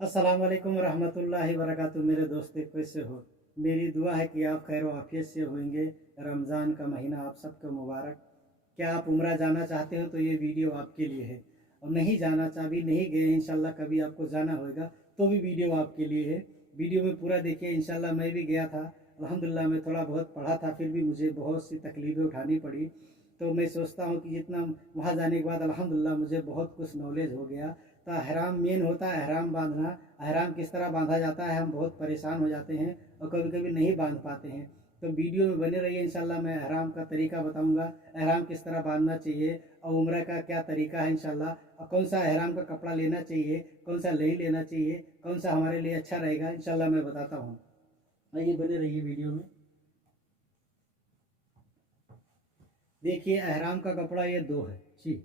अस्सलाम वालेकुम रहमतुल्लाहि वबरकातुहू। मेरे दोस्त कैसे हो? मेरी दुआ है कि आप खैर आफियत से होंगे। रमज़ान का महीना आप सबको मुबारक। क्या आप उम्रा जाना चाहते हो तो ये वीडियो आपके लिए है, और नहीं जाना चाह भी नहीं गए इंशाल्लाह कभी आपको जाना होगा तो भी वीडियो आपके लिए है। वीडियो में पूरा देखिए। इंशाल्लाह मैं भी गया था, अल्हम्दुलिल्लाह मैं थोड़ा बहुत पढ़ा था, फिर भी मुझे बहुत सी तकलीफ़ें उठानी पड़ी। तो मैं सोचता हूँ कि जितना वहाँ जाने के बाद अल्हम्दुलिल्लाह मुझे बहुत कुछ नॉलेज हो गया। तो अहराम मेन होता है, अहराम बांधना। अहराम किस तरह बांधा जाता है हम बहुत परेशान हो जाते हैं और कभी कभी नहीं बांध पाते हैं। तो वीडियो में बने रहिए, इंशाल्लाह मैं अहराम का तरीका बताऊंगा, अहराम किस तरह बांधना चाहिए और उम्र का क्या तरीका है इंशाल्लाह, और कौन सा अहराम का कपड़ा लेना चाहिए, कौन सा नहीं लेना चाहिए, कौन सा हमारे लिए अच्छा रहेगा, इंशाल्लाह मैं बताता हूँ। आइए बने रहिए वीडियो में। देखिए अहराम का कपड़ा ये दो है जी।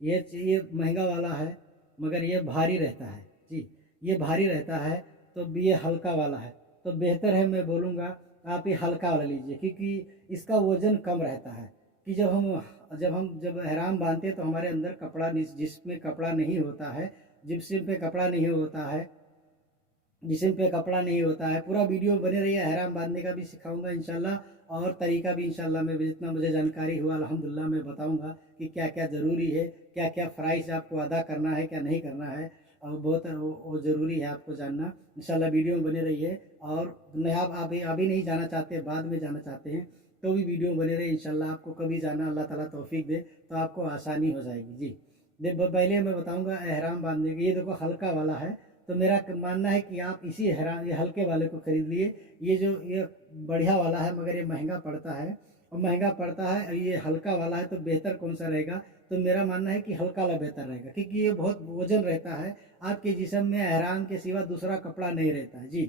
ये महंगा वाला है मगर ये भारी रहता है जी। ये भारी रहता है तो ये हल्का वाला है। तो बेहतर है मैं बोलूँगा आप ये हल्का वाला लीजिए, क्योंकि इसका वज़न कम रहता है। कि जब एहराम बांधते हैं तो हमारे अंदर कपड़ा जिसमें कपड़ा नहीं होता है, जिस्म पे कपड़ा नहीं होता है, जिस्म पे कपड़ा नहीं होता है। पूरा वीडियो बने रहिए, अहराम बांधने का भी सिखाऊंगा इंशाल्लाह, और तरीका भी इंशाल्लाह मैं जितना मुझे जानकारी हुआ अल्हम्दुलिल्लाह मैं बताऊंगा कि क्या क्या ज़रूरी है, क्या क्या फ़राइज़ आपको अदा करना है, क्या नहीं करना है। और बहुत वो ज़रूरी है आपको जानना। इंशाल्लाह वीडियो में बने रहिए। और नहीं आप अभी नहीं जाना चाहते, बाद में जाना चाहते हैं तो भी वीडियो में बने रहिए। इंशाल्लाह आपको कभी जाना अल्लाह ताला तौफीक दे तो आपको आसानी हो जाएगी जी। पहले मैं बताऊंगा एहराम बांधने के। ये देखो हल्का वाला है, तो मेरा मानना है कि आप इसी एहराम ये हल्के वाले को खरीद लिए। ये बढ़िया वाला है मगर ये महंगा पड़ता है, और महंगा पड़ता है, और ये हल्का वाला है। तो बेहतर कौन सा रहेगा? तो मेरा मानना है कि हल्का वाला बेहतर रहेगा, क्योंकि ये बहुत वजन रहता है। आपके जिस्म में एहराम के सिवा दूसरा कपड़ा नहीं रहता है जी।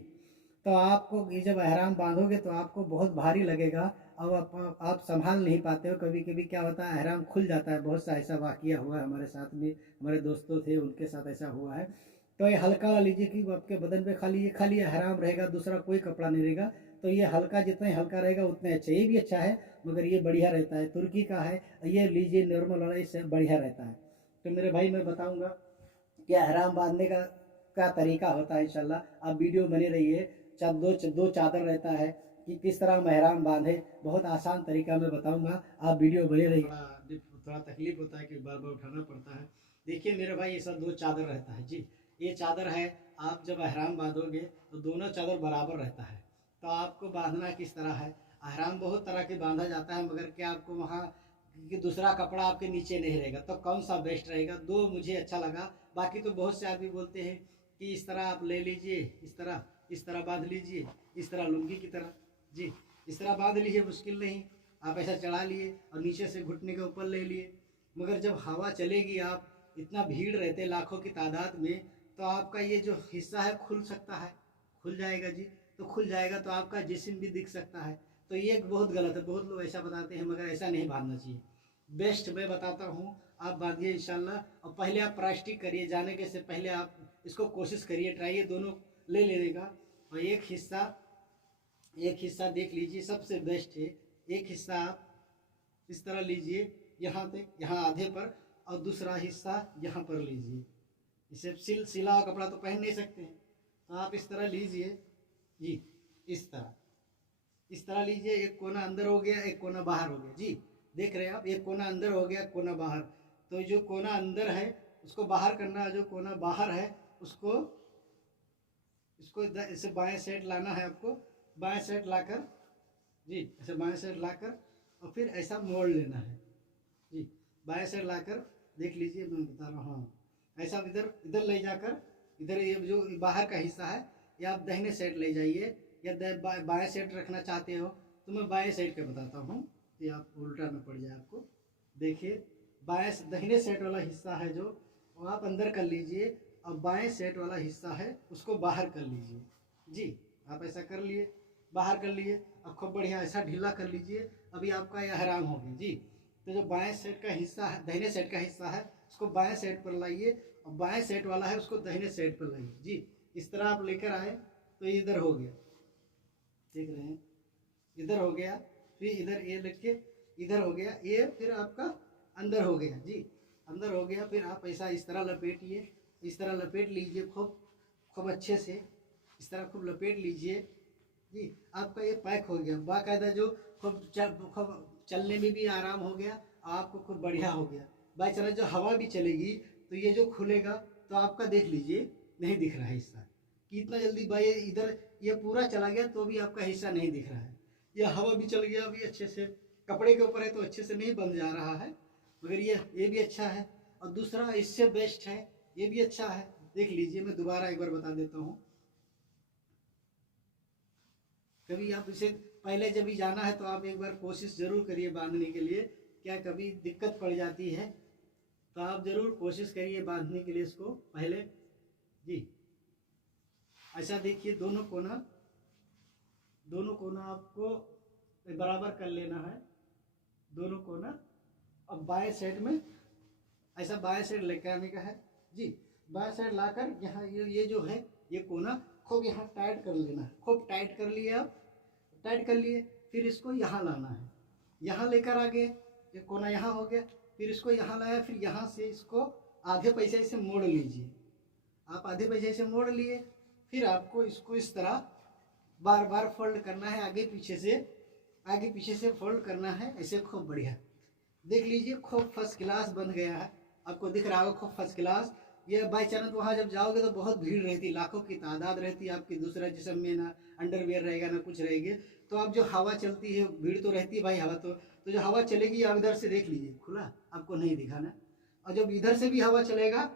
तो आपको ये जब एहराम बांधोगे तो आपको बहुत भारी लगेगा, और आप संभाल नहीं पाते हो। कभी कभी क्या होता है एहराम खुल जाता है। बहुत सा ऐसा वाकया हुआ है हमारे साथ में, हमारे दोस्तों थे उनके साथ ऐसा हुआ है। तो ये हल्का वाला लीजिए कि आपके बदन पे खाली एहराम रहेगा, दूसरा कोई कपड़ा नहीं रहेगा। तो ये हल्का, जितना ही हल्का रहेगा उतना अच्छा। ये भी अच्छा है मगर ये बढ़िया रहता है, तुर्की का है। ये लीजिए नॉर्मल वाला, इससे बढ़िया रहता है। तो मेरे भाई मैं बताऊंगा कि एहराम बांधने का क्या तरीका होता है। इंशाल्लाह आप वीडियो बने रहिए। दो चादर रहता है कि किस तरह हम एहराम बांधे, बहुत आसान तरीका मैं बताऊंगा, आप वीडियो बने रहिए। थोड़ा तकलीफ होता है कि बार बार उठाना पड़ता है। देखिए मेरे भाई, ये सब दो चादर रहता है जी। ये चादर है, आप जब एहराम बांधोगे तो दोनों चादर बराबर रहता है। तो आपको बांधना किस तरह है? एहराम बहुत तरह के बांधा जाता है, मगर क्या आपको वहाँ कि दूसरा कपड़ा आपके नीचे नहीं रहेगा, तो कौन सा बेस्ट रहेगा? दो मुझे अच्छा लगा। बाकी तो बहुत से आदमी बोलते हैं कि इस तरह आप ले लीजिए, इस तरह बांध लीजिए, इस तरह लुंगी की तरह जी। इस तरह बांध लीजिए, मुश्किल नहीं। आप ऐसा चढ़ा लिए और नीचे से घुटने के ऊपर ले लिए। मगर जब हवा चलेगी, आप इतना भीड़ रहते लाखों की तादाद में, तो आपका ये जो हिस्सा है खुल सकता है, खुल जाएगा जी। तो खुल जाएगा तो आपका जिस्म भी दिख सकता है। तो ये बहुत गलत है, बहुत लोग ऐसा बताते हैं, मगर ऐसा नहीं बांधना चाहिए। बेस्ट मैं बताता हूँ, आप बांधिए इंशाल्लाह। और पहले आप प्लास्टिक करिए, जाने के से पहले आप इसको कोशिश करिए, ट्राइए दोनों ले लेने का। और एक हिस्सा देख लीजिए, सबसे बेस्ट है। एक हिस्सा आप इस तरह लीजिए, यहाँ तक, यहाँ आधे पर, और दूसरा हिस्सा यहाँ पर लीजिए। इसे सिला हुआ कपड़ा तो पहन नहीं सकते हैं, तो आप इस तरह लीजिए जी। इस तरह लीजिए। एक कोना अंदर हो गया, एक कोना बाहर हो गया जी। देख रहे हैं आप, एक कोना अंदर हो गया, कोना बाहर। तो जो कोना अंदर है उसको बाहर करना, जो कोना बाहर है उसको इसको इसे बाएं साइड लाना है आपको। बाएं साइड लाकर जी, ऐसे बाएं साइड लाकर और फिर ऐसा मोड़ लेना है जी। बाएं साइड लाकर, देख लीजिए मैं बता रहा हूँ, ऐसा इधर इधर ले जाकर, इधर ये जो बाहर का हिस्सा है ये आप दाहिने साइड ले जाइए, या बाएं साइड रखना चाहते हो तो मैं बाएं साइड का बताता हूँ, ये आप उल्टा न पड़ जाए आपको। देखिए बाएं दाहिने साइड वाला हिस्सा है जो, वो आप अंदर कर लीजिए, और बाएं साइड वाला हिस्सा है उसको बाहर कर लीजिए जी। आप ऐसा कर लिए, बाहर कर लिए, अब खूब बढ़िया ऐसा ढीला कर लीजिए। अभी आपका यह हराम हो गया जी। तो जो बाएं साइड का हिस्सा है, दाहिने साइड का हिस्सा है, उसको बाएं साइड पर लाइए, और बाएं साइड वाला है उसको दाहिने साइड पर लाइए जी। इस तरह आप लेकर आए तो इधर हो गया, देख रहे हैं, इधर हो गया। फिर इधर ये लिखे, इधर हो गया ये, फिर आपका अंदर हो गया जी। अंदर हो गया, फिर आप ऐसा इस तरह लपेटिए, इस तरह लपेट लीजिए खूब खूब अच्छे से इस तरह खूब लपेट लीजिए जी। आपका ये पैक हो गया बाकायदा, जो खूब चलने में भी आराम हो गया, आपको खूब बढ़िया हो गया। बाई चांस जो हवा भी चलेगी तो ये जो खुलेगा तो आपका देख लीजिए नहीं दिख रहा है हिस्सा कि इतना जल्दी बाई इधर ये पूरा चला गया तो भी आपका हिस्सा नहीं दिख रहा है। यह हवा भी चल गया अभी अच्छे से, कपड़े के ऊपर है तो अच्छे से नहीं बंध जा रहा है, मगर ये भी अच्छा है। और दूसरा इससे बेस्ट है, ये भी अच्छा है, देख लीजिए। मैं दोबारा एक बार बता देता हूँ। कभी आप इसे पहले जब भी जाना है तो आप एक बार कोशिश ज़रूर करिए बांधने के लिए। क्या कभी दिक्कत पड़ जाती है तो आप ज़रूर कोशिश करिए बांधने के लिए इसको पहले जी। ऐसा देखिए दोनों कोना आपको बराबर कर लेना है, दोनों कोना। अब बाएं साइड में ऐसा बाएं साइड लेकर आने का है जी। बाएं साइड लाकर यहाँ ये जो है ये कोना खूब यहाँ टाइट कर लेना है। खूब टाइट कर लिए आप, टाइट कर लिए, फिर इसको यहाँ लाना है, यहाँ लेकर आ गए, ये कोना यहाँ हो गया, फिर इसको यहाँ लाया, फिर यहाँ से इसको आधे पैसे से मोड़ लीजिए। आप आधे पैसे से मोड़ लिए, फिर आपको इसको इस तरह बार बार फोल्ड करना है, आगे पीछे से फोल्ड करना है ऐसे। खूब बढ़िया देख लीजिए, खूब फर्स्ट क्लास बन गया है। आपको दिख रहा होगा खूब फर्स्ट क्लास। ये बाई चांस वहाँ जब जाओगे तो बहुत भीड़ रहती, लाखों की तादाद रहती है आपकी, दूसरा जिस्म में ना अंडरवेयर रहेगा ना कुछ रहेगी, तो अब जो हवा चलती है, भीड़ तो रहती है भाई हवा तो जो हवा चलेगी आप इधर से देख लीजिए, खुला आपको नहीं दिखाना, और जब इधर से भी हवा चलेगा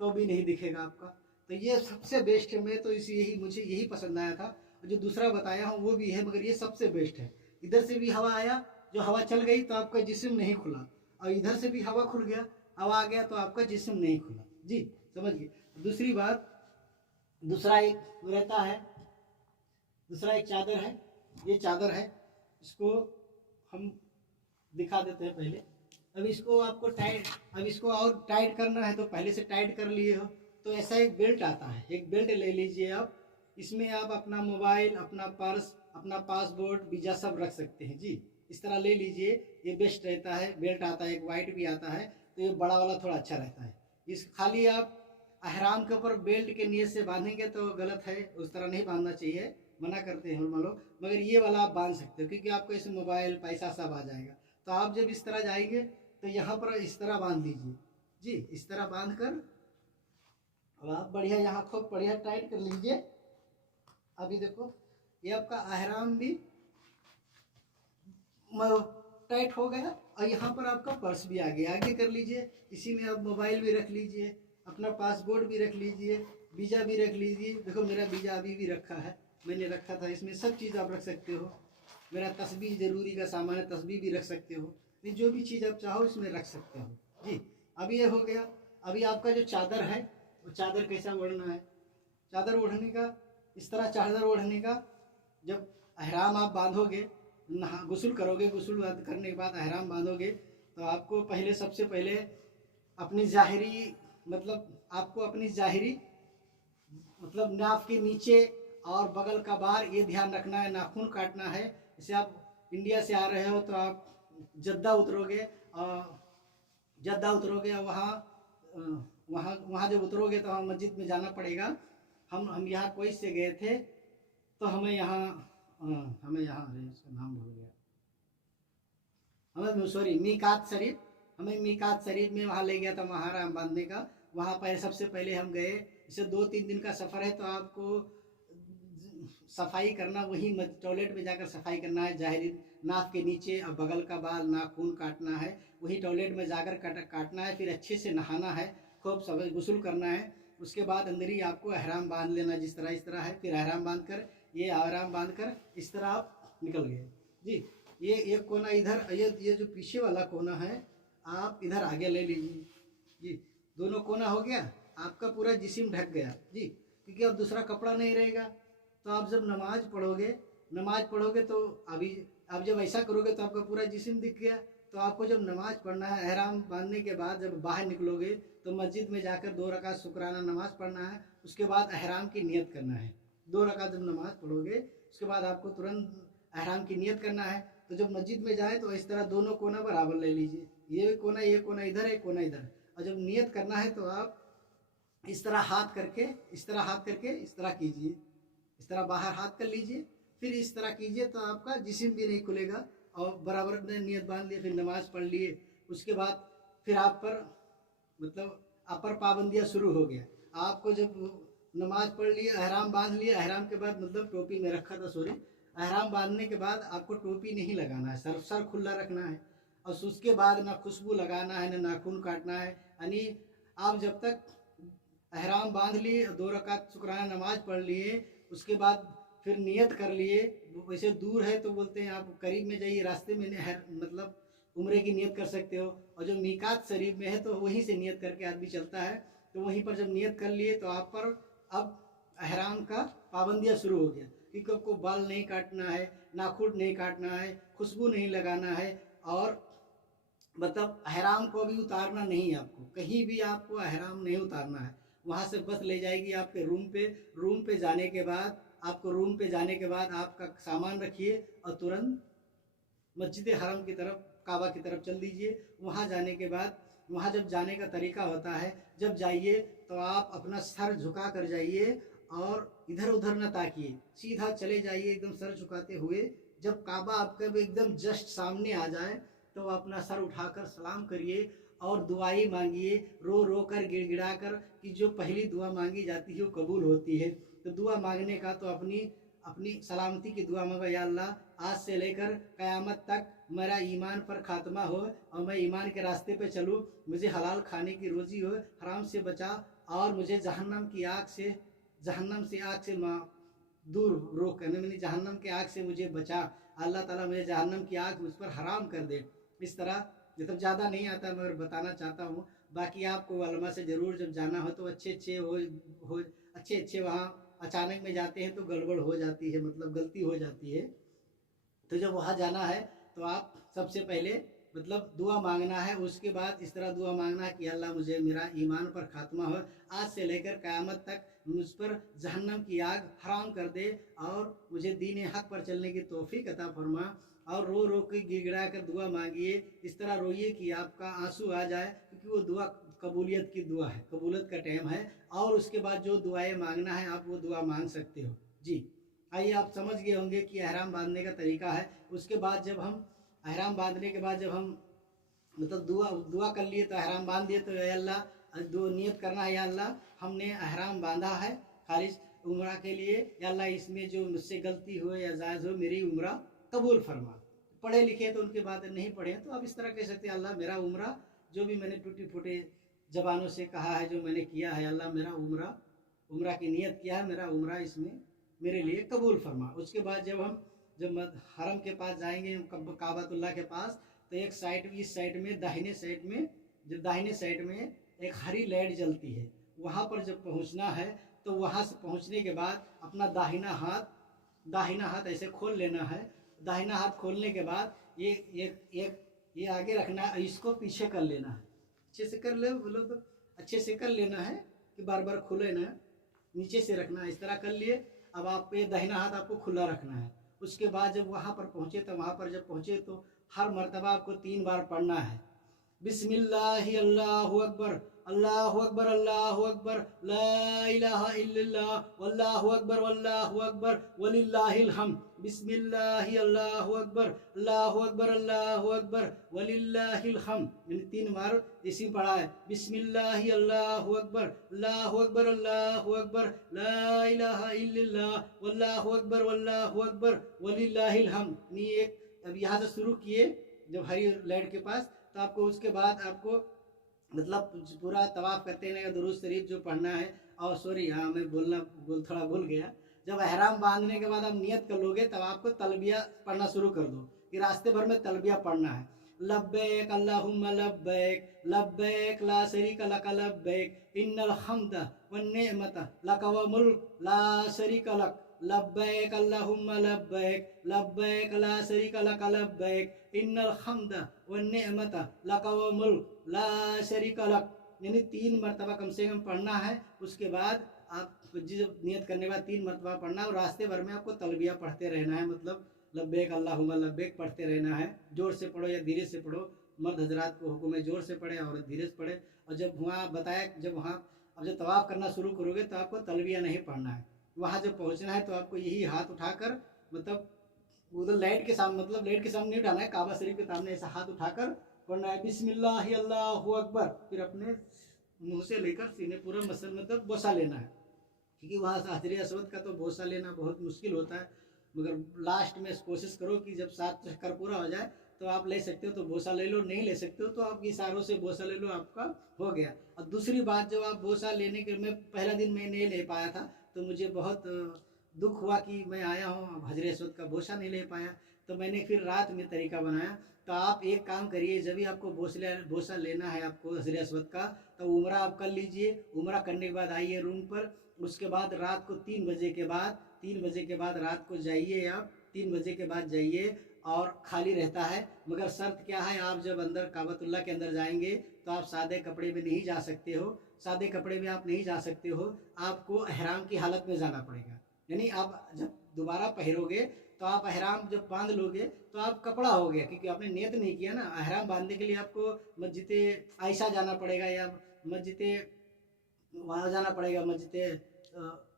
तो भी नहीं दिखेगा आपका। तो ये सबसे बेस्ट है। मैं तो मुझे यही पसंद आया था। जो दूसरा बताया हूँ वो भी है, मगर ये सबसे बेस्ट है। इधर से भी हवा आया, जो हवा चल गई तो आपका जिस्म नहीं खुला, और इधर से भी हवा खुल गया, हवा आ गया तो आपका जिस्म नहीं खुला जी। समझ गए। दूसरी बात, दूसरा एक रहता है, दूसरा एक चादर है, ये चादर है, इसको हम दिखा देते हैं पहले। अब इसको आपको अब इसको और टाइट करना है तो पहले से टाइट कर लिए हो तो ऐसा एक बेल्ट आता है, एक बेल्ट ले लीजिए आप। इसमें आप अपना मोबाइल, अपना पर्स, अपना पासपोर्ट, वीजा सब रख सकते हैं जी। इस तरह ले लीजिए, ये बेस्ट रहता है। बेल्ट आता है, एक वाइट भी आता है, तो ये बड़ा वाला थोड़ा अच्छा रहता है। इस खाली आप अहराम के ऊपर बेल्ट के नीयत से बांधेंगे तो गलत है, उस तरह नहीं बांधना चाहिए, मना करते हैं हम लोग। मगर ये वाला आप बांध सकते हो, क्योंकि आपको इसमें मोबाइल, पैसा सब आ जाएगा। तो आप जब इस तरह जाएंगे तो यहाँ पर इस तरह बांध लीजिए जी। इस तरह बांध कर अब आप बढ़िया यहाँ खूब बढ़िया टाइट कर लीजिए। अभी देखो ये आपका अहराम भी टाइट हो गया, और यहाँ पर आपका पर्स भी आगे कर लीजिए। इसी में आप मोबाइल भी रख लीजिए, अपना पासपोर्ट भी रख लीजिए, वीज़ा भी रख लीजिए। देखो मेरा वीज़ा अभी भी रखा है, मैंने रखा था। इसमें सब चीज़ आप रख सकते हो। मेरा तस्बीह ज़रूरी का सामान है, तस्बीह भी रख सकते हो। जो भी चीज़ आप चाहो इसमें रख सकते हो जी। अभी ये हो गया। अभी आपका जो चादर है वो चादर कैसा ओढ़ना है। चादर ओढ़ने का इस तरह, चादर ओढ़ने का जब अहराम आप बांधोगे, गुस्ल करोगे, गुस्ल करने के बाद अहराम बांधोगे, तो आपको सबसे पहले अपनी ज़ाहिरी आपको अपनी ज़ाहिरी नाक के नीचे और बगल का बार ये ध्यान रखना है, नाखून काटना है। जैसे आप इंडिया से आ रहे हो तो आप जद्दा उतरोगे, वहाँ जब उतरोगे तो हम मस्जिद में जाना पड़ेगा। हम यहाँ कोई से गए थे तो हमें यहाँ अरे इसका नाम भूल गया, हमें मीकात शरीफ में वहाँ ले गया था महाराम बांधने का। वहाँ पर सबसे पहले हम गए। इसे 2-3 दिन का सफ़र है, तो आपको सफाई करना, वही टॉयलेट में जाकर सफाई करना है। ज़ाहिरी नाक के नीचे और बगल का बाल, नाखून काटना है, वही टॉयलेट में जाकर काटना है। फिर अच्छे से नहाना है, खूब सब गुस्ल करना है। उसके बाद अंदर ही आपको अहराम बांध लेना, इस तरह है। फिर अहराम बांध कर इस तरह आप निकल गए जी। ये एक कोना इधर, ये जो पीछे वाला कोना है आप इधर आगे ले लीजिए जी। दोनों कोना हो गया, आपका पूरा जिस्म ढक गया जी, क्योंकि अब दूसरा कपड़ा नहीं रहेगा। तो आप जब नमाज पढ़ोगे तो अब जब ऐसा करोगे तो आपका पूरा जिस्म दिख गया। तो आपको जब नमाज पढ़ना है, अहराम बांधने के बाद जब बाहर निकलोगे तो मस्जिद में जाकर 2 रकात शुक्राना नमाज पढ़ना है। उसके बाद अहराम की नियत करना है। 2 रकात जब नमाज पढ़ोगे उसके बाद आपको तुरंत अहराम की नियत करना है। तो जब मस्जिद में जाए तो इस तरह दोनों कोना बराबर ले लीजिए, ये कोना इधर, एक कोना इधर। और जब नियत करना है तो आप इस तरह हाथ करके, इस तरह हाथ करके इस तरह कीजिए, इस तरह बाहर हाथ कर लीजिए, फिर इस तरह कीजिए तो आपका जिस्म भी नहीं खुलेगा। और बराबर में नियत बांध लिए, फिर नमाज पढ़ लिए। उसके बाद फिर आप पर मतलब आप पर पाबंदियाँ शुरू हो गया। आपको जब नमाज पढ़ लिए, अहराम बांध लिया, अहराम के बाद मतलब टोपी में रखा था, सॉरी, अहराम बांधने के बाद आपको टोपी नहीं लगाना है, सर खुला रखना है। और उसके बाद ना खुशबू लगाना है, ना नाखून काटना है। यानी आप जब तक अहराम बांध लिए, 2 रकात शुक्राना नमाज पढ़ लिए, उसके बाद फिर नियत कर लिए। वैसे दूर है तो बोलते हैं आप करीब में जाइए, रास्ते में मतलब उम्रे की नियत कर सकते हो। और जो मीकात शरीफ में है तो वहीं से नियत करके आदमी चलता है। तो वहीं पर जब नियत कर लिए तो आप पर अब अहराम का पाबंदियाँ शुरू हो गया, क्योंकि आपको बाल नहीं काटना है, नाखून नहीं काटना है, खुशबू नहीं लगाना है, और मतलब अहराम को भी उतारना नहीं है आपको, कहीं भी आपको अहराम नहीं उतारना है। वहाँ से बस ले जाएगी आपके रूम पे। रूम पे जाने के बाद आपको, रूम पे जाने के बाद आपका सामान रखिए और तुरंत मस्जिद हरम की तरफ, काबा की तरफ चल दीजिए। वहाँ जाने के बाद, वहाँ जब जाने का तरीका होता है, जब जाइए तो आप अपना सर झुका कर जाइए और इधर उधर न ताकिए, सीधा चले जाइए एकदम सर झुकाते हुए। जब काबा आपके एकदम जस्ट सामने आ जाए तो अपना सर उठाकर सलाम करिए और दुआई मांगिए, रो रो कर, गिड़गिड़ा कर, कि जो पहली दुआ मांगी जाती है वो कबूल होती है। तो दुआ मांगने का तो अपनी अपनी सलामती की दुआ मांगो, या अल्लाह आज से लेकर क़यामत तक मेरा ईमान पर खात्मा हो और मैं ईमान के रास्ते पे चलूँ, मुझे हलाल खाने की रोज़ी हो, हराम से बचा, और मुझे जहन्नम की आग से, जहन्नम से आग से दूर रोक करने, मैंने जहन्नम की आग से मुझे बचा, अल्लाह ताला मुझे जहन्नम की आग मुझ पर हराम कर दे। इस तरह, ये तो ज़्यादा नहीं आता मगर बताना चाहता हूँ। बाकी आपको वलमा से ज़रूर जब जाना हो तो अच्छे अच्छे वहाँ अचानक में जाते हैं तो गड़बड़ हो जाती है, मतलब गलती हो जाती है। तो जब वहाँ जाना है तो आप सबसे पहले मतलब दुआ मांगना है। उसके बाद इस तरह दुआ मांगना है कि अल्लाह मुझे मेरा ईमान पर खात्मा हो, आज से लेकर क़यामत तक मुझ पर जहन्नम की आग हराम कर दे, और मुझे दीन हक पर चलने की तौफीक अता फरमा। और रो रो के गिड़गिड़ा कर दुआ मांगिए, इस तरह रोइए कि आपका आंसू आ जाए, क्योंकि वो दुआ कबूलियत की दुआ है, कबूलियत का टाइम है। और उसके बाद जो दुआएं मांगना है आप वो दुआ मांग सकते हो। जी, आइए, आप समझ गए होंगे कि अहराम बांधने का तरीका है। उसके बाद जब हम अहराम बांधने के बाद जब हम मतलब दुआ दुआ कर लिए तो अहराम बांध दिए, तो या अल्लाह दो नियत करना है, या अल्लाह हमने अहराम बांधा है खालिस उम्रा के लिए, या अल्लाह इसमें जो मुझसे गलती हो या जायज़ हो मेरी उम्रा कबूल फरमा। पढ़े लिखे तो उनके बात नहीं पढ़े तो आप इस तरह कह सकते हैं, अल्लाह मेरा उम्रा जो भी मैंने टूटी फूटे जबानों से कहा है, जो मैंने किया है, अल्लाह मेरा उम्रा की नियत किया है, मेरा उम्रा इसमें मेरे लिए कबूल फरमा। उसके बाद जब हरम के पास जाएंगे, काबतुल्लाह के पास, तो एक साइड, इस साइड में दाहिने साइड में, जब दाहिने साइड में एक हरी लाइट जलती है, वहाँ पर जब पहुँचना है तो वहाँ से पहुँचने के बाद अपना दाहिना हाथ ऐसे खोल लेना है। दाहिना हाथ खोलने के बाद ये आगे रखना है, इसको पीछे कर लेना है। अच्छे से कर ले, बोलो तो अच्छे से कर लेना है कि बार बार खुले ना, नीचे से रखना है। इस तरह कर लिए। अब आप ये दाहिना हाथ आपको खुला रखना है। उसके बाद जब वहाँ पर पहुँचे तो वहाँ पर जब पहुँचे तो हर मर्तबा आपको 3 बार पढ़ना है, बिस्मिल्लाहि अल्लाहु अकबर, अल्लाहु अकबर, अल्लाहु अकबर, ला इलाहा इल्लल्लाह, वल्लाहु अकबर वलिल्लाहिल हम्द, बिस्मिल्लाहि अल्लाहु अकबर, अल्लाहु अकबर, अल्लाहु अकबर, वलिल्लाहिल हम्द। मैंने 3 बार इसी पढ़ा है, बिस्मिल्लाहि अल्लाहु अकबर, अल्लाहु अकबर, अल्लाहु अकबर, ला इलाहा इल्लल्लाह, वल्लाहु अकबर वलिल्लाहिल हम्द। एक अब यहाँ से शुरू किए जब हरी लाइट के पास, तो आपको उसके बाद आपको मतलब पूरा तवाफ़ करते हैं दुरूद शरीफ जो पढ़ना है। और सॉरी, हाँ मैं थोड़ा भूल गया, जब अहराम बांधने के बाद आप नियत कर लोगे तब आपको तलबिया पढ़ना शुरू कर दो, कि रास्ते भर में तलबिया पढ़ना है। लब्बैक अल्लाहुम्मा लब्बैक, लब्बैक ला शरीका लक लब्बैक, इन्नल हम्द वन निअमत लक व मुल्क ला शरीका लक, लब्बैक अल्लाहुम्मा लब्बैक, लब्बैक ला शरीका लक लब्बैक, इन्नल हम्द वन निअमत लक व मुल्क ला शरीका लक। यानी 3 मरतबा कम से कम पढ़ना है। उसके बाद आप जब नियत करने के बाद 3 मरतबा पढ़ना है, और रास्ते भर में आपको तलबिया पढ़ते रहना है, मतलब लब्बैक अल्लाहुम्मा लब्बैक पढ़ते रहना है। जोर से पढ़ो या धीरे से पढ़ो, मर्द हजरात को हुक्म है जोर से पढ़े और धीरे से पढ़े। और जब वहाँ बताया, जब वहाँ अब जब तवाफ़ करना शुरू करोगे तो आपको तलबिया नहीं पढ़ना है। वहाँ जब पहुँचना है तो आपको यही हाथ उठाकर, मतलब उधर लाइट के सामने, मतलब लाइट के सामने नहीं उठाना है, काबा शरीफ के सामने ऐसा हाथ उठाकर पढ़ना है बिस्मिल्लाह अल्लाहु अकबर। फिर अपने मुंह से लेकर सीने पूरा मसल मतलब बोसा लेना है, क्योंकि वहाँ से हजर असवद का तो बोसा लेना बहुत मुश्किल होता है। मगर लास्ट में कोशिश करो कि जब 7 चक्कर पूरा हो जाए तो आप ले सकते हो तो बोसा ले लो, नहीं ले सकते हो तो आप इशारों से बोसा ले लो, आपका हो गया। और दूसरी बात, जब आप बोसा लेने के, मैं पहला दिन मैं नहीं ले पाया था तो मुझे बहुत दुख हुआ कि मैं आया हूँ हजर असवद का बोसा नहीं ले पाया। तो मैंने फिर रात में तरीका बनाया, तो आप एक काम करिए, जब भी आपको बोसा लेना है आपको हजर असवद का, तो उम्रा आप कर लीजिए। उम्रा करने के बाद आइए रूम पर, उसके बाद रात को 3 बजे के बाद रात को जाइए, आप 3 बजे के बाद जाइए और खाली रहता है। मगर शर्त क्या है, आप जब अंदर काबतुल्लाह के अंदर जाएंगे तो आप सादे कपड़े में नहीं जा सकते हो, सादे कपड़े में आप नहीं जा सकते हो, आपको एहराम की हालत में जाना पड़ेगा। यानी आप जब दोबारा पहरोगे तो आप एहराम जब बांध लोगे तो आप कपड़ा हो गया, क्योंकि आपने नियत नहीं किया ना। एहराम बांधने के लिए आपको मस्जिद आयशा जाना पड़ेगा या मस्जिद वहाँ जाना पड़ेगा, मस्जिद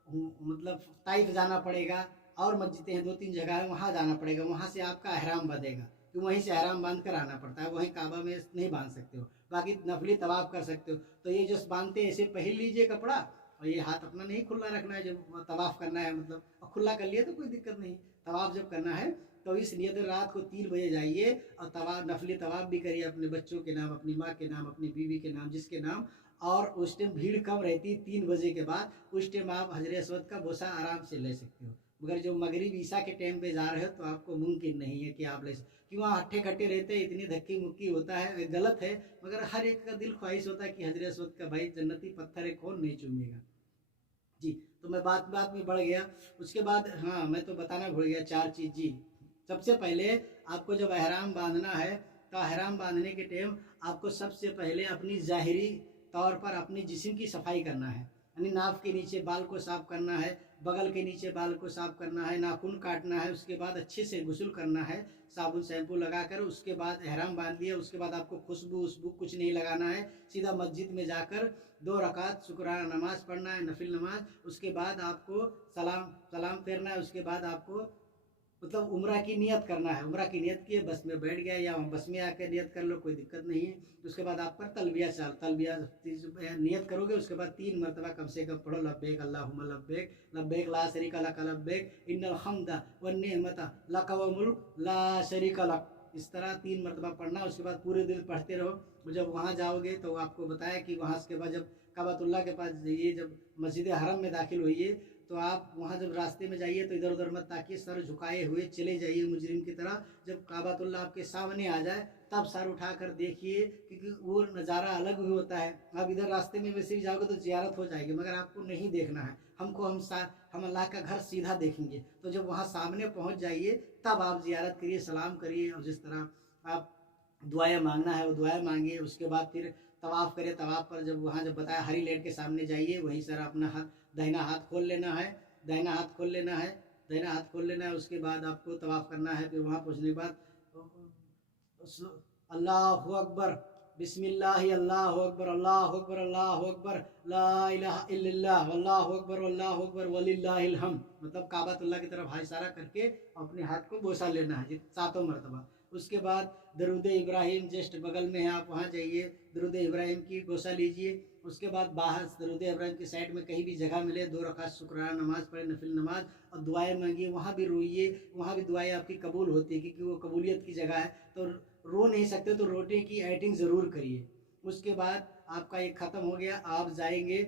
मतलब ताइफ जाना पड़ेगा, और मस्जिदें हैं 2-3 जगह है, वहाँ जाना पड़ेगा। वहाँ से आपका एहराम बंधेगा, कि वहीं से एहराम बांध कर आना पड़ता है, वहीं काबा में नहीं बांध सकते हो। बाकी नफली तवाफ कर सकते हो। तो ये जो बांधते हैं ऐसे पहन लीजिए कपड़ा, और ये हाथ अपना नहीं खुला रखना है जब तवाफ करना है, मतलब और खुला कर लिया तो कोई दिक्कत नहीं। तवाफ जब करना है तो इस नियत रात को 3 बजे जाइए और तवाफ, नफली तवाफ भी करिए अपने बच्चों के नाम, अपनी माँ के नाम, अपनी बीवी के नाम, जिसके नाम। और उस टाइम भीड़ कम रहती है 3 बजे के बाद, उस टाइम आप हजर असवद का बोसा आराम से ले सकते हो। मगर जो मगरिब ईशा के टाइम पे जा रहे हो तो आपको मुमकिन नहीं है कि आप ले सकते, कि वहाँ हट्टे खट्टे रहते हैं, इतनी धक्की मुक्की होता है, गलत है। मगर हर एक का दिल ख्वाहिश होता है कि हजर असवद का भाई जन्नती पत्थर है, कौन नहीं चूमेगा जी। तो मैं बात में बढ़ गया। उसके बाद हाँ, मैं तो बताना भूल गया 4 चीज़ जी। सबसे पहले आपको जब एहराम बांधना है तो एहराम बांधने के टाइम आपको सबसे पहले अपनी ज़ाहिरी तौर पर अपनी जिस्म की सफाई करना है। यानी नाक के नीचे बाल को साफ करना है, बगल के नीचे बाल को साफ करना है, नाखून काटना है, उसके बाद अच्छे से गुस्ल करना है साबुन शैम्पू लगाकर। उसके बाद एहराम बांध लिया, उसके बाद आपको खुशबू उशबू कुछ नहीं लगाना है, सीधा मस्जिद में जाकर 2 रकात शुक्राना नमाज पढ़ना है, नफिल नमाज। उसके बाद आपको सलाम फेरना है। उसके बाद आपको मतलब उम्रा की नियत करना है। उम्रा की नियत किए, बस में बैठ गया या बस में आकर नियत कर लो, कोई दिक्कत नहीं है। उसके बाद आप पर तलबिया नियत करोगे। उसके बाद 3 मरतबा कम से कम पढ़ो, लब्बैक अल्लाहुम्मा लब्बैक, लब्बैक ला शरीका लक लब्बैक, इन्नल हम्दा वन निअमता लक व मुल्क ला शरीका लक। इस तरह 3 मरतबा पढ़ना। उसके बाद पूरे दिन पढ़ते रहो। जब वहाँ जाओगे तो आपको बताया कि वहाँ के बाद जब काबतुल्लाह के पास जाइए, जब मस्जिद हरम में दाखिल होइए, तो आप वहाँ जब रास्ते में जाइए तो इधर उधर मत ताकिए, सर झुकाए हुए चले जाइए मुजरिम की तरह। जब काबतुल्लाह आपके सामने आ जाए तब सर उठा कर देखिए, क्योंकि वो नज़ारा अलग भी होता है। आप इधर रास्ते में वैसे ही जाओगे तो ज़ियारत हो जाएगी, मगर आपको नहीं देखना है। हम अल्लाह का घर सीधा देखेंगे। तो जब वहाँ सामने पहुँच जाइए तब आप ज़ियारत करिए, सलाम करिए, और जिस तरह आप दुआएं मांगना है वो दुआएं मांगिए। उसके बाद फिर तवाफ़ करिए। तवाफ़ पर जब वहाँ जब बताया हरी लाइट के सामने जाइए, वहीं सर अपना हाथ दाहिना हाथ खोल लेना है, दाहिना हाथ खोल लेना है, दाहिना हाथ खोल लेना है। उसके बाद आपको तवाफ़ करना है। फिर वहाँ पहुँचने के बाद अल्लाहु अकबर, बिस्मिल्लाह, अल्लाहु अकबर, अल्लाहु अकबर, अल्लाहु अकबर, ला इलाहा इल्लल्लाह, अल्लाहु अकबर, अल्लाहु अकबर, वलिल्लाहिल हम्द। मतलब काबतुल्लाह की तरफ हाथ इशारा करके अपने हाथ को बोसा लेना है 7 मरतबा। उसके बाद दरूद इब्राहिम जस्ट बगल में है, आप वहाँ जाइए, दरूद इब्राहिम की बोसा लीजिए। उसके बाद बाहर दरूद इब्राहिम की साइड में कहीं भी जगह मिले 2 रकात शुक्राना नमाज पढ़े, नफिल नमाज, और दुआएं मांगिए। वहाँ भी रोइए, वहाँ भी दुआएं आपकी कबूल होती है, क्योंकि वो कबूलियत की जगह है। तो रो नहीं सकते तो रोटे की एक्टिंग ज़रूर करिए। उसके बाद आपका ये ख़त्म हो गया, आप जाएंगे।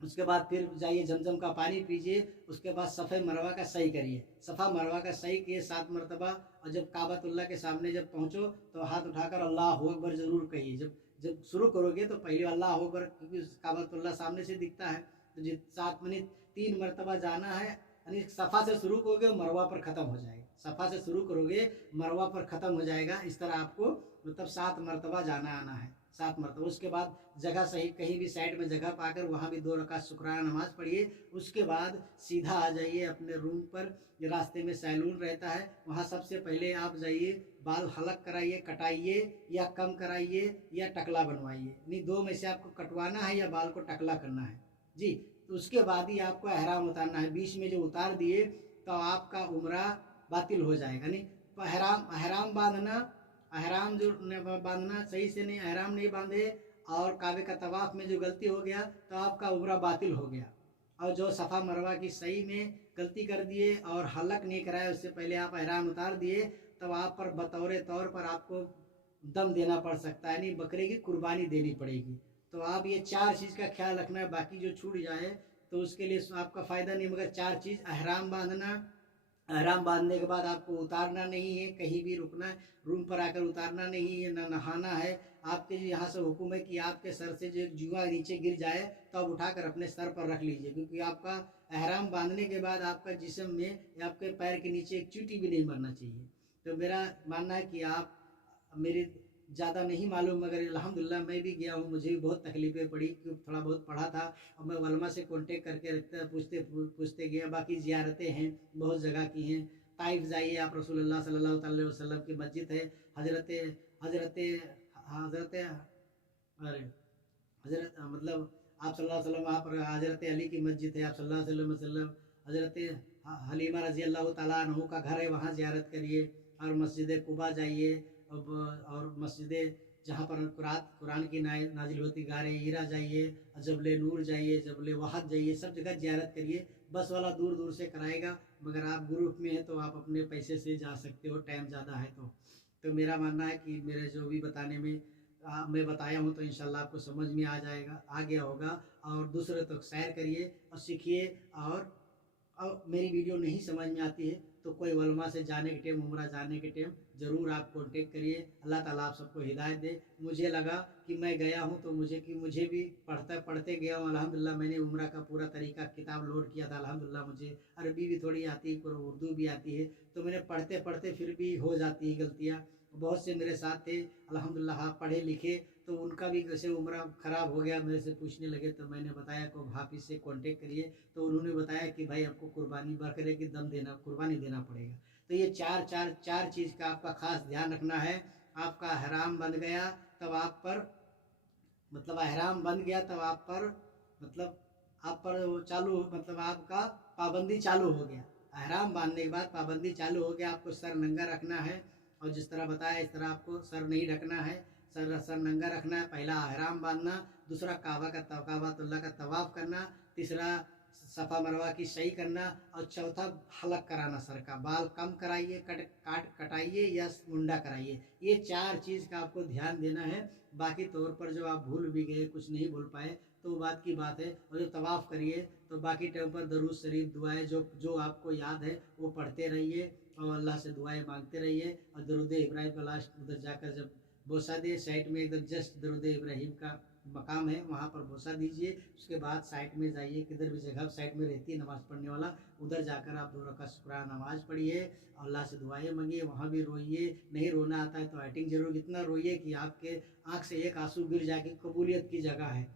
उसके बाद फिर जाइए, जमजम का पानी पीजिए। उसके बाद सफ़े मरवा का सही करिए, सफ़ा मरवा का सही किए 7 मरतबा। और जब काबतुल्लाह के सामने जब पहुँचो तो हाथ उठाकर अल्लाहु अकबर ज़रूर कहिए। जब शुरू करोगे तो पहले अल्लाहु अकबर, क्योंकि काबतुल्लाह सामने से दिखता है। तो जिस 7 मिनट 3 मरतबा जाना है। यानी सफ़ा से शुरू करोगे मरवा पर ख़त्म हो जाएगा, सफ़ा से शुरू करोगे मरवा पर ख़त्म हो जाएगा। इस तरह आपको मतलब 7 मरतबा जाना आना है, 7 मरतबा। उसके बाद जगह सही कहीं भी साइड में जगह पाकर वहाँ भी 2 रकात शुक्राना नमाज पढ़िए। उसके बाद सीधा आ जाइए अपने रूम पर। रास्ते में सैलून रहता है, वहाँ सबसे पहले आप जाइए, बाल हलक कराइए, कटाइए या कम कराइए या टकला बनवाइए, नहीं 2 में से आपको कटवाना है या बाल को टकला करना है जी। तो उसके बाद ही आपको एहराम उतारना है। बीच में जो उतार दिए तो आपका उम्रा बातिल हो जाएगा। नहीं अहराम बांधना, अहराम जो बांधना सही से नहीं, अहराम नहीं बांधे और काबे का तवाफ में जो गलती हो गया तो आपका उम्रा बातिल हो गया। और जो सफ़ा मरवा की सही में गलती कर दिए और हलक नहीं कराया, उससे पहले आप अहराम उतार दिए, तो आप पर बतौर तौर पर आपको दम देना पड़ सकता है, नहीं बकरे की कुर्बानी देनी पड़ेगी। तो आप ये 4 चीज़ का ख्याल रखना है। बाकी जो छूट जाए तो उसके लिए आपका फ़ायदा नहीं, मगर 4 चीज़ अहराम बांधना, अहराम बांधने के बाद आपको उतारना नहीं है, कहीं भी रुकना है, रूम पर आकर उतारना नहीं है, ना नहाना है। आपके यहाँ से हुक्म है कि आपके सर से जो जुआ नीचे गिर जाए तो आप उठाकर अपने सर पर रख लीजिए, क्योंकि आपका अहराम बांधने के बाद आपका जिस्म में या आपके पैर के नीचे एक चींटी भी नहीं मरना चाहिए। तो मेरा मानना है कि आप, मेरी ज़्यादा नहीं मालूम मगर अल्हम्दुलिल्लाह मैं भी गया हूँ, मुझे भी बहुत तकलीफ़ें पड़ी क्योंकि थोड़ा बहुत पढ़ा था और मैं वलमा से कांटेक्ट करके रखता पूछते गया। बाकी ज़ियारतें हैं, बहुत जगह की हैं। ताइफ जाइए आप, रसूलुल्लाह सल्लल्लाहु अलैहि वसल्लम की मस्जिद है। हज़रत हज़रत हज़रत अरे हज़रत मतलब आप सल्लल्लाहु अलैहि वसल्लम, वहाँ पर हज़रत अली की मस्जिद है। आप सल्लल्लाहु अलैहि वसल्लम हज़रत हलीमा रज़ी अल्लाह ताला अन्हु का घर है, वहाँ ज़ियारत करिए। और मस्जिद कुबा जाइए और मस्जिद जहाँ पर कुरान की नाजिल होती गारे हीरा जाइए, जबले नूर जाइए, जबले वहद जाइए, सब जगह ज़ियारत करिए। बस वाला दूर दूर से कराएगा, मगर आप ग्रुप में हैं तो आप अपने पैसे से जा सकते हो, टाइम ज़्यादा है तो मेरा मानना है कि मेरे जो भी बताने में मैं बताया हूँ तो इंशाल्लाह आपको समझ में आ जाएगा, आ गया होगा। और दूसरे तक शेयर करिए और सीखिए। और अब मेरी वीडियो नहीं समझ में आती है तो कोई वलमा से जाने के टाइम, उम्रा जाने के टाइम ज़रूर आप कांटेक्ट करिए। अल्लाह ताला आप सबको हिदायत दे। मुझे लगा कि मैं गया हूँ तो मुझे भी पढ़ते गया हूँ अल्हम्दुलिल्लाह। मैंने उम्रा का पूरा तरीका किताब लोड किया था अल्हम्दुलिल्लाह। मुझे अरबी भी थोड़ी आती है, उर्दू भी आती है, तो मैंने पढ़ते पढ़ते फिर भी हो जाती है गलतियाँ। बहुत से मेरे साथ थे अल्हम्दुलिल्लाह, आप पढ़े लिखे, तो उनका भी जैसे उम्रा ख़राब हो गया, मेरे से पूछने लगे तो मैंने बताया को हाफिज़ से कांटेक्ट करिए। तो उन्होंने बताया कि भाई आपको कुर्बानी बकरे की कुर्बानी देना पड़ेगा। तो ये चार चीज़ का आपका खास ध्यान रखना है। आपका अहराम बन गया तब आप पर, मतलब अहराम बन गया तब आप पर, मतलब आप पर वो चालू, मतलब आपका पाबंदी चालू हो गया। अहराम बांधने के बाद पाबंदी चालू हो गया। आपको सर नंगा रखना है और जिस तरह बताया इस तरह आपको सर नहीं रखना है, सर नंगा रखना है। पहला अहराम बांधना, दूसरा काबातुल्लाह का तवाफ़ करना, तीसरा सफ़ा मरवा की सही करना और चौथा हलक कराना। सर का बाल कम कराइए, कटाइए या मुंडा कराइए। ये 4 चीज़ का आपको ध्यान देना है। बाकी तौर पर जो आप भूल भी गए, कुछ नहीं बोल पाए तो बात की बात है। और जो तवाफ़ करिए तो बाकी टाइम पर दरूद शरीफ दुआएं जो आपको याद है वो पढ़ते रहिए और अल्लाह से दुआएं मांगते रहिए। और दरूद इब्राहिम का लास्ट उधर जाकर जब बोसा दे, साइड में एकदम जस्ट दरूद इब्राहिम का मकाम है, वहाँ पर बोसा दीजिए। उसके बाद साइड में जाइए, किधर भी जगह साइड में रहती है नमाज़ पढ़ने वाला, उधर जाकर आप 2 रकात शुक्राना नमाज़ पढ़िए, अल्लाह से दुआएं मांगिए। वहाँ भी रोइए, नहीं रोना आता है तो एक्टिंग जरूर इतना रोइए कि आपके आँख से एक आंसू गिर जाए कि कबूलियत की जगह है।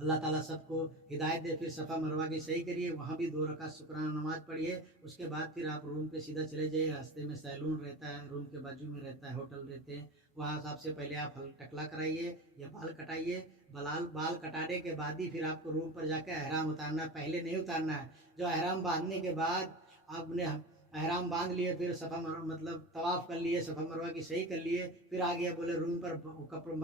अल्लाह ताला सबको हिदायत दे। फिर सफ़ा मरवा की सही करिए, वहाँ भी 2 रकात शुक्राना नमाज़ पढ़िए। उसके बाद फिर आप रूम पे सीधा चले जाइए। रास्ते में सैलून रहता है, रूम के बाजू में रहता है, होटल रहते हैं, वहाँ सबसे पहले आप टकला कराइए या बाल कटाइए। बाल कटाने के बाद ही फिर आपको रूम पर जाकर अहराम उतारना है, पहले नहीं उतारना है। जो अहराम बांधने के बाद आपने अहराम बांध लिए, फिर सफ़ा मरवा मतलब तवाफ़ कर लिए, सफ़ा मरवा की सही कर लिए, फिर आ गया बोले रूम पर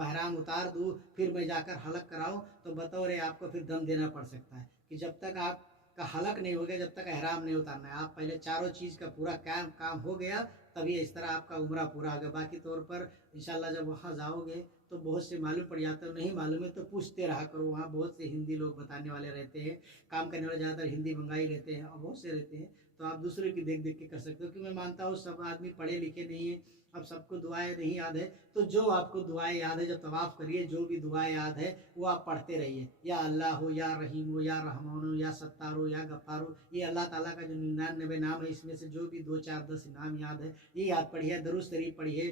अहराम उतार दूँ फिर मैं जाकर हलक कराऊँ, तो बतौर आपको फिर दम देना पड़ सकता है कि जब तक आपका हलक नहीं हो गया, जब तक अहराम नहीं उतारना है। आप पहले चारों चीज़ का पूरा काम हो गया तभी इस तरह आपका उम्रा पूरा हो गया। बाकी तौर पर इंशाल्लाह जब वहाँ जाओगे तो बहुत से मालूम पड़ जाता है, नहीं मालूम है तो पूछते रहा करो। वहाँ बहुत से हिंदी लोग बताने वाले रहते हैं, काम करने वाले ज़्यादातर हिंदी बंगाली रहते हैं और बहुत से रहते हैं, तो आप दूसरे की देख देख के कर सकते हो। कि मैं मानता हूँ सब आदमी पढ़े लिखे नहीं है, अब सबको दुआएं नहीं याद है, तो जो आपको दुआएं याद है, जब तवाफ़ करिए जो भी दुआएं याद है वो आप पढ़ते रहिए। या अल्लाह हो, या रहीम हो, या रहमान हो, या सत्तार हो, या गफ़ार हो। ये अल्लाह ताला का जो 99 नाम है, इसमें से जो भी 2 4 10 नाम याद है ये याद पढ़िए। दरूद शरीफ पढ़िए,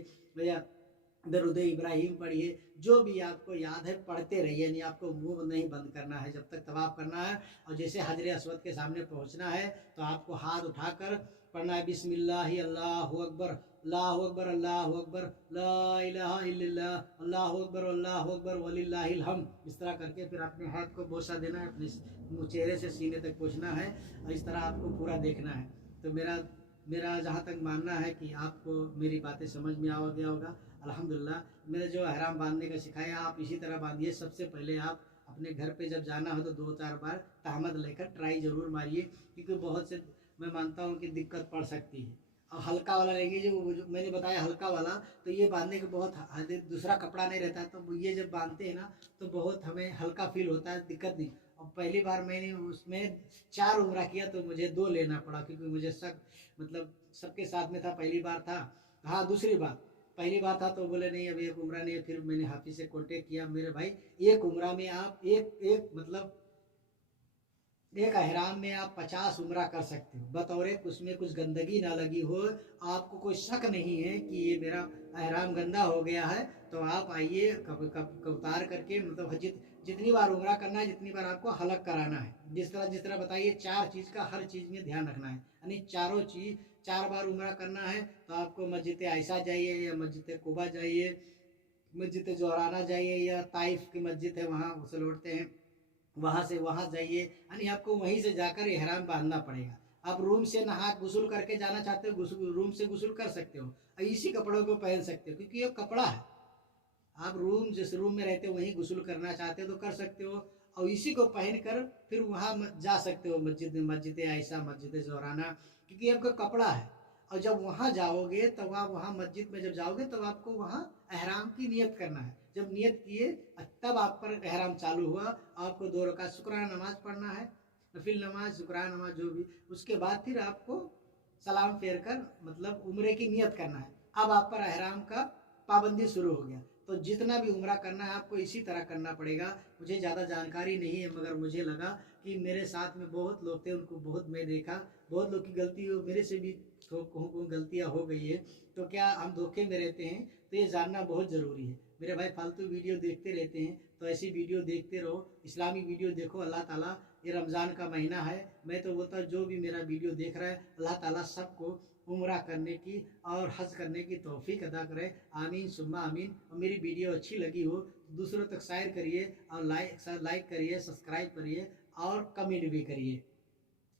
दरूद इब्राहिम पढ़िए, जो भी आपको याद है पढ़ते रहिए, नहीं आपको मुंह नहीं बंद करना है जब तक तवाफ करना है। और जैसे हजर अस्वद के सामने पहुंचना है तो आपको हाथ उठाकर पढ़ना है बिस्मिल्लाह अल्लाहु अकबर अल्लाहु अकबर अल्लाहु अकबर ला इलाहा इल्लल्लाह अल्लाहु अकबर वलिल्लाहिल हम्द। इस तरह करके फिर अपने हाथ को बोसा देना है, अपने चेहरे से सीने तक पहुँचना है और इस तरह आपको पूरा देखना है। तो मेरा जहाँ तक मानना है कि आपको मेरी बातें समझ में आ गया होगा। अल्हम्दुलिल्लाह मैंने जो अहराम बांधने का सिखाया आप इसी तरह बांधिए। सबसे पहले आप अपने घर पे जब जाना हो तो 2-4 बार तहमद लेकर ट्राई ज़रूर मारिए, क्योंकि बहुत से मैं मानता हूँ कि दिक्कत पड़ सकती है। और हल्का वाला लेंगे जो मैंने बताया हल्का वाला, तो ये बांधने के बहुत दूसरा कपड़ा नहीं रहता है, तो ये जब बांधते हैं ना तो बहुत हमें हल्का फील होता है, दिक्कत नहीं। और पहली बार मैंने उसमें 4 उम्रा किया तो मुझे 2 लेना पड़ा, क्योंकि मुझे मतलब सबके साथ में था, पहली बार था। हाँ दूसरी बात, पहली बार था तो बोले नहीं अभी एक उम्रा नहीं है। फिर मैंने हाफिज से कांटेक्ट किया, मेरे भाई एक उम्रा में आप एक मतलब एक अहराम में आप 50 उम्रा कर सकते हो, बतौर उसमें कुछ गंदगी ना लगी हो, आपको कोई शक नहीं है कि ये मेरा अहराम गंदा हो गया है, तो आप आइए कब उतार करके मतलब जितनी बार उम्रा करना है, जितनी बार आपको हलक कराना है, जिस तरह बताइए 4 चीज़ का हर चीज़ में ध्यान रखना है। यानी चारों चीज़ 4 बार उम्रा करना है तो आपको मस्जिद आयशा जाइए या मस्जिद कुबा जाइए, मस्जिद जोहराना जाइए या ताइफ की मस्जिद है वहाँ उसे लौटते हैं, वहाँ से वहाँ जाइए। यानी आपको वहीं से जाकर एहराम बांधना पड़ेगा। आप रूम से नहा गुस्ल करके जाना चाहते हो, रूम से गुस्ल कर सकते हो, इसी कपड़ों को पहन सकते हो, क्योंकि ये कपड़ा है। आप जिस रूम में रहते हो वहीं गुस्ल करना चाहते हो तो कर सकते हो, और इसी को पहन कर फिर वहाँ जा सकते हो मस्जिद आयशा, मस्जिद जोहराना, क्योंकि आपका कपड़ा है। और जब वहाँ जाओगे तब आप वहाँ मस्जिद में जब जाओगे तब आपको वहाँ एहराम की नियत करना है। जब नियत किए तब आप पर एहराम चालू हुआ, आपको 2 रकात शुक्राना नमाज पढ़ना है, नफिल नमाज शुक्राना नमाज जो भी, उसके बाद फिर आपको सलाम फेर कर मतलब उम्रे की नियत करना है। अब आप पर एहराम का पाबंदी शुरू हो गया। तो जितना भी उम्रा करना है आपको इसी तरह करना पड़ेगा। मुझे ज़्यादा जानकारी नहीं है, मगर मुझे लगा कि मेरे साथ में बहुत लोग थे, उनको बहुत मैं देखा, बहुत लोग की गलती हो, मेरे से भी गलतियाँ हो गई है, तो क्या हम धोखे में रहते हैं, तो ये जानना बहुत ज़रूरी है। मेरे भाई फालतू वीडियो देखते रहते हैं, तो ऐसी वीडियो देखते रहो, इस्लामी वीडियो देखो। अल्लाह ताला, ये रमज़ान का महीना है, मैं तो बोलता हूँ जो भी मेरा वीडियो देख रहा है अल्लाह ताला सबको उम्रा करने की और हज करने की तौफीक अदा करे, आमीन सुम्मा आमीन। और मेरी वीडियो अच्छी लगी हो तो दूसरों तक शेयर करिए और लाइक करिए, सब्सक्राइब करिए और कमेंट भी करिए।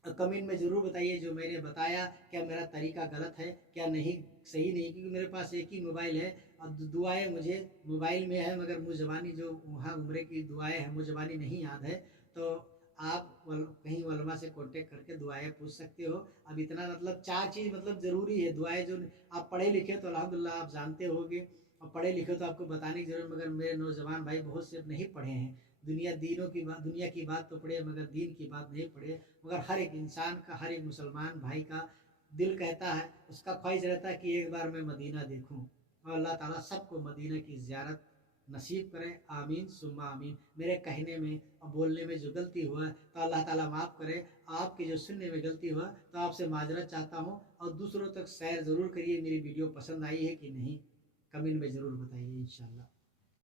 कमेंट में ज़रूर बताइए जो मैंने बताया क्या मेरा तरीका गलत है, क्या नहीं सही नहीं, क्योंकि मेरे पास एक ही मोबाइल है और दुआएं मुझे मोबाइल में है, मगर मुँह ज़बानी जो वहाँ उम्रे की दुआएं हैं मुँह ज़बानी नहीं याद है। तो आप कहीं उलमा से कांटेक्ट करके दुआएं पूछ सकते हो। अब इतना मतलब 4 चीज़ मतलब ज़रूरी है दुआएं, जो आप पढ़े लिखे तो अल्हम्दुलिल्लाह आप जानते होंगे, और पढ़े लिखे तो आपको बताने की जरूरत, मगर मेरे नौजवान भाई बहुत से नहीं पढ़े हैं, दुनिया की बात तो पढ़े मगर दीन की बात नहीं पढ़े। मगर हर एक इंसान का, हर एक मुसलमान भाई का दिल कहता है, उसका ख्वाहिश रहता है कि एक बार मैं मदीना देखूं, और अल्लाह ताला सबको मदीना की ज़ियारत नसीब करे, आमीन सुम्मा आमीन। मेरे कहने में और बोलने में जो गलती हुआ तो अल्लाह ताला माफ़ करे, आपके जो सुनने में गलती हुआ तो आपसे माजरत चाहता हूँ। और दूसरों तक शेयर ज़रूर करिए, मेरी वीडियो पसंद आई है कि नहीं कमेंट में ज़रूर बताइए इंशाल्लाह।